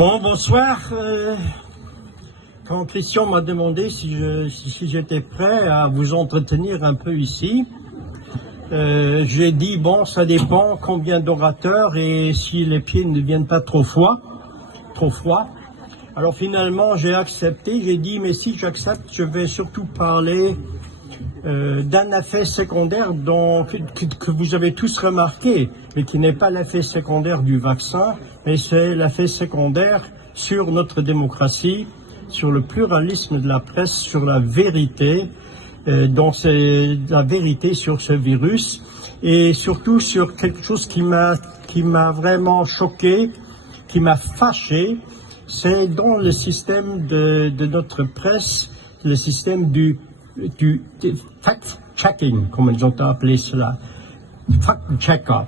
Bon, bonsoir. Quand Christian m'a demandé si j'étais prêt à vous entretenir un peu ici, j'ai dit, bon, ça dépend combien d'orateurs et si les pieds ne deviennent pas trop froids. Alors finalement, j'ai accepté, j'ai dit, mais si j'accepte, je vais surtout parler d'un effet secondaire que vous avez tous remarqué, mais qui n'est pas l'effet secondaire du vaccin, mais c'est l'effet secondaire sur notre démocratie, sur le pluralisme de la presse, sur la vérité, donc c'est la vérité sur ce virus, et surtout sur quelque chose qui m'a vraiment choqué, qui m'a fâché, c'est dans le système de notre presse, le système du fact-checking, comme ils ont appelé cela, fact-checker,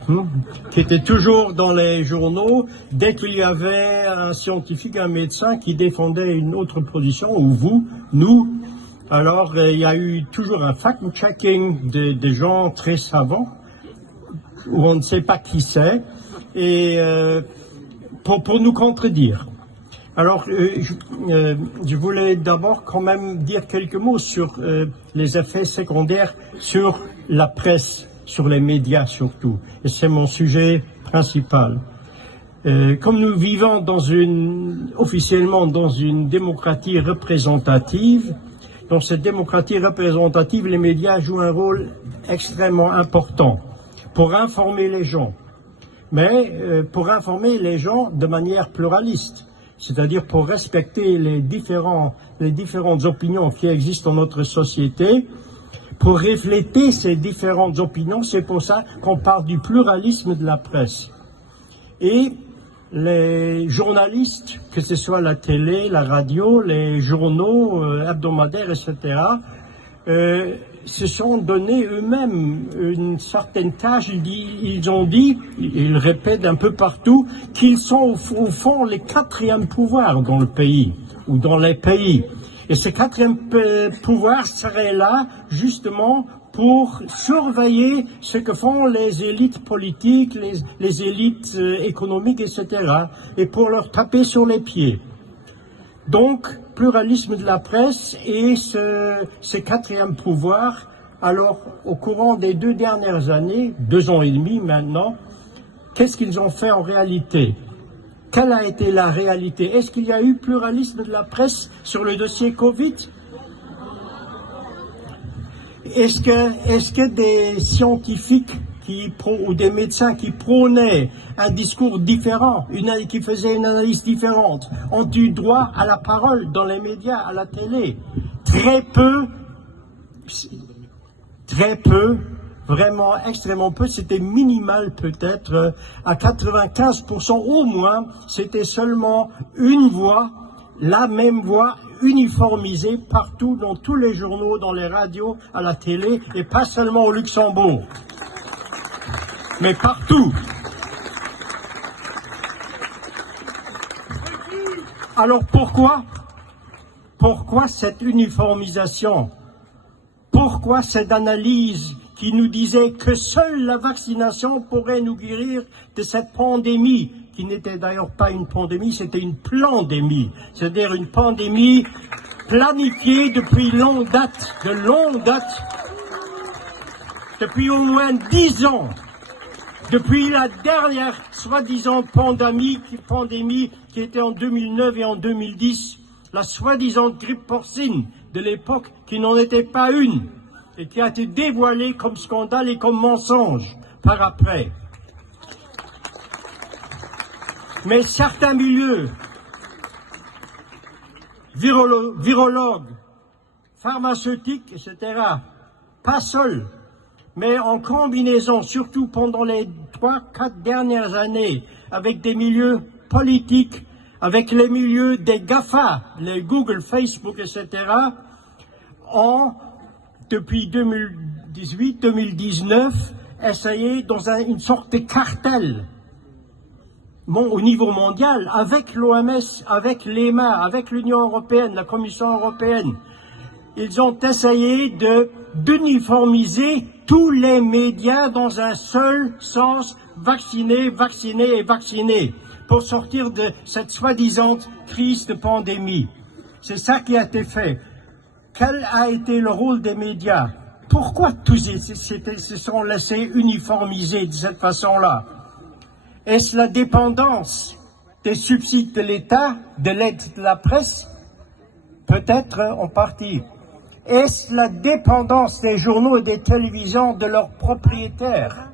qui était toujours dans les journaux dès qu'il y avait un scientifique, un médecin qui défendait une autre position, ou nous. Alors, il y a eu toujours un fact-checking de gens très savants, où on ne sait pas qui c'est, et pour nous contredire. Alors, je voulais d'abord quand même dire quelques mots sur les effets secondaires sur la presse, sur les médias surtout. Et c'est mon sujet principal. Comme nous vivons officiellement dans une démocratie représentative, dans cette démocratie représentative, les médias jouent un rôle extrêmement important pour informer les gens. Mais pour informer les gens de manière pluraliste. C'est-à-dire pour respecter les différentes opinions qui existent dans notre société, pour refléter ces différentes opinions, c'est pour ça qu'on parle du pluralisme de la presse. Et les journalistes, que ce soit la télé, la radio, les journaux hebdomadaires, etc., se sont donné eux-mêmes une certaine tâche. Ils répètent un peu partout, qu'ils sont au fond les quatrièmes pouvoirs dans le pays, ou dans les pays. Et ce quatrième pouvoir serait là, justement, pour surveiller ce que font les élites politiques, les élites économiques, etc., et pour leur taper sur les pieds. Donc, pluralisme de la presse et ce quatrième pouvoir, alors au courant des 2 dernières années, 2 ans et demi maintenant, qu'est-ce qu'ils ont fait en réalité? Quelle a été la réalité? Est-ce qu'il y a eu pluralisme de la presse sur le dossier Covid? Est-ce que des scientifiques ou des médecins qui prônaient un discours différent, qui faisaient une analyse différente, ont eu droit à la parole dans les médias, à la télé? Très peu, vraiment extrêmement peu, c'était minimal peut-être, à 95% au moins, c'était seulement une voix, la même voix, uniformisée partout, dans tous les journaux, dans les radios, à la télé, et pas seulement au Luxembourg, mais partout. Alors pourquoi cette uniformisation? Pourquoi cette analyse qui nous disait que seule la vaccination pourrait nous guérir de cette pandémie, qui n'était d'ailleurs pas une pandémie, c'était une plandémie, c'est-à-dire une pandémie planifiée depuis de longue date, depuis au moins 10 ans, depuis la dernière soi-disant pandémie qui était en 2009 et en 2010, la soi-disant grippe porcine de l'époque qui n'en était pas une et qui a été dévoilée comme scandale et comme mensonge par après. Mais certains milieux, virologues, pharmaceutiques, etc., pas seuls, mais en combinaison, surtout pendant les 3-4 dernières années, avec des milieux politiques, avec les milieux des GAFA, les Google, Facebook, etc., ont, depuis 2018-2019, essayé dans une sorte de cartel au niveau mondial, avec l'OMS, avec l'EMA, avec l'Union européenne, la Commission européenne. Ils ont essayé d'uniformiser tous les médias dans un seul sens, vacciner, vacciner et vacciner, pour sortir de cette soi-disant crise de pandémie. C'est ça qui a été fait. Quel a été le rôle des médias? Pourquoi tous se sont laissés uniformiser de cette façon-là? Est-ce la dépendance des subsides de l'État, de l'aide de la presse? Peut-être en partie. Est-ce la dépendance des journaux et des télévisions de leurs propriétaires,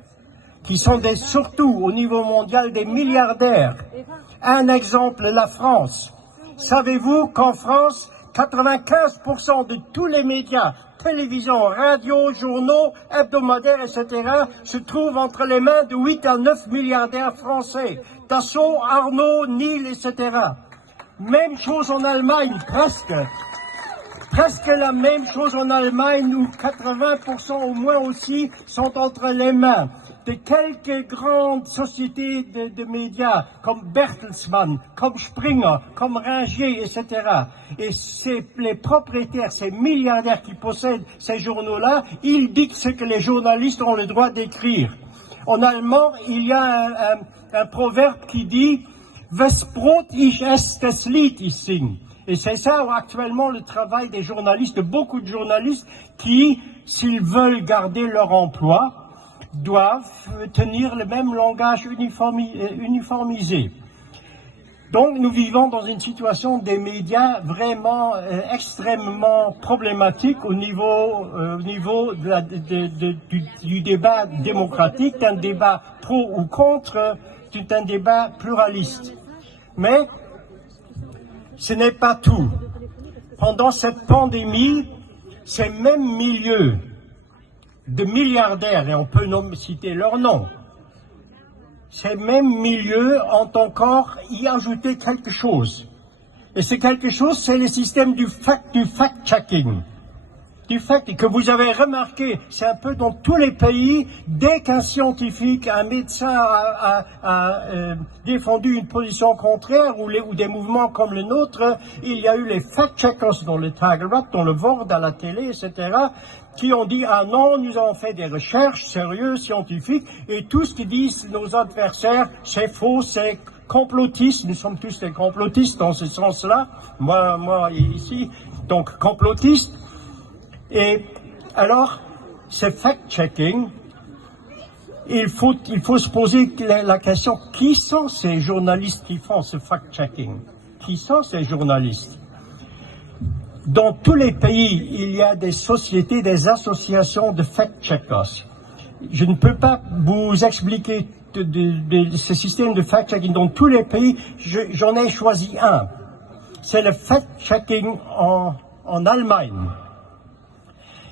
qui sont surtout au niveau mondial des milliardaires? Un exemple, la France. Savez-vous qu'en France, 95% de tous les médias, télévision, radio, journaux, hebdomadaires, etc., se trouvent entre les mains de 8 à 9 milliardaires français. Dassault, Arnaud, Nil, etc. Même chose en Allemagne, presque. Presque la même chose en Allemagne, où 80% au moins aussi sont entre les mains de quelques grandes sociétés de médias, comme Bertelsmann, comme Springer, comme Ringier, etc. Et c'est les propriétaires, ces milliardaires qui possèdent ces journaux-là, ils dictent ce que les journalistes ont le droit d'écrire. En allemand, il y a un proverbe qui dit « Wes Brot ich esse, des Lied ich sing ». Et c'est ça actuellement le travail des journalistes, de beaucoup de journalistes qui, s'ils veulent garder leur emploi, doivent tenir le même langage uniformisé. Donc nous vivons dans une situation des médias vraiment extrêmement problématique au niveau du débat démocratique, d'un débat pro ou contre, d'un débat pluraliste. Mais ce n'est pas tout. Pendant cette pandémie, ces mêmes milieux de milliardaires, et on peut citer leurs noms, ces mêmes milieux ont encore y ajouté quelque chose. Et c'est quelque chose, c'est le système du fact-checking. Du fact que vous avez remarqué, c'est un peu dans tous les pays, dès qu'un scientifique, un médecin a défendu une position contraire, ou des mouvements comme le nôtre, il y a eu les fact-checkers dans le Tagerak, dans le Vord, à la télé, etc., qui ont dit « Ah non, nous avons fait des recherches sérieuses, scientifiques, et tout ce que disent nos adversaires, c'est faux, c'est complotiste. Nous sommes tous des complotistes dans ce sens-là. Moi ici, donc complotiste. Et alors, ce fact-checking, il faut se poser la question, qui sont ces journalistes qui font ce fact-checking? Qui sont ces journalistes? Dans tous les pays, il y a des sociétés, des associations de fact-checkers. Je ne peux pas vous expliquer de ce système de fact-checking dans tous les pays. J'en ai choisi un. C'est le fact-checking en Allemagne.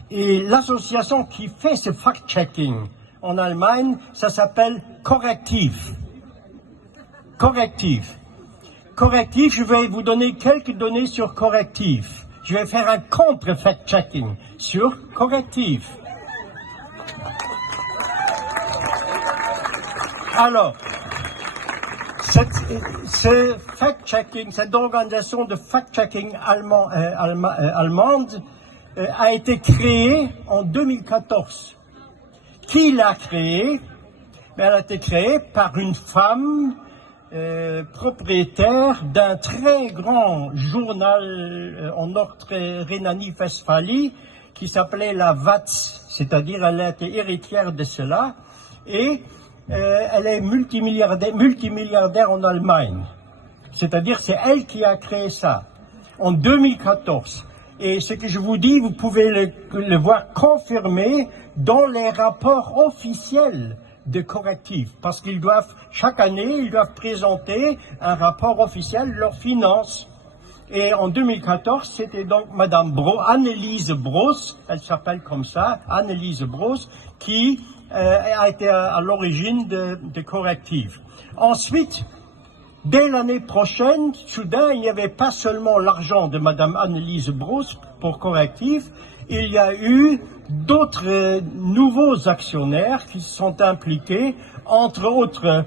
Et l'association qui fait ce fact-checking en Allemagne, ça s'appelle Correctiv. Correctiv. Correctiv, je vais vous donner quelques données sur Correctiv. Je vais faire un contre-fact-checking sur Correctiv. Alors, ce fact-checking, cette organisation de fact-checking allemande a été créée en 2014. Qui l'a créée? Elle a été créée par une femme propriétaire d'un très grand journal en Nord-Rhénanie-Westphalie qui s'appelait la WAZ, c'est-à-dire elle a été héritière de cela, et elle est multimilliardaire en Allemagne. C'est-à-dire c'est elle qui a créé ça en 2014. Et ce que je vous dis, vous pouvez le voir confirmé dans les rapports officiels de Correctiv, parce qu'ils doivent, chaque année, ils doivent présenter un rapport officiel de leurs finances. Et en 2014, c'était donc Madame Anneliese Bros, elle s'appelle comme ça, Anneliese Bros, qui a été à l'origine de Correctiv. Ensuite, dès l'année prochaine, soudain, il n'y avait pas seulement l'argent de Madame Anneliese Bros pour Correctiv, il y a eu d'autres nouveaux actionnaires qui sont impliqués, entre autres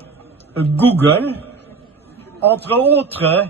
Google, entre autres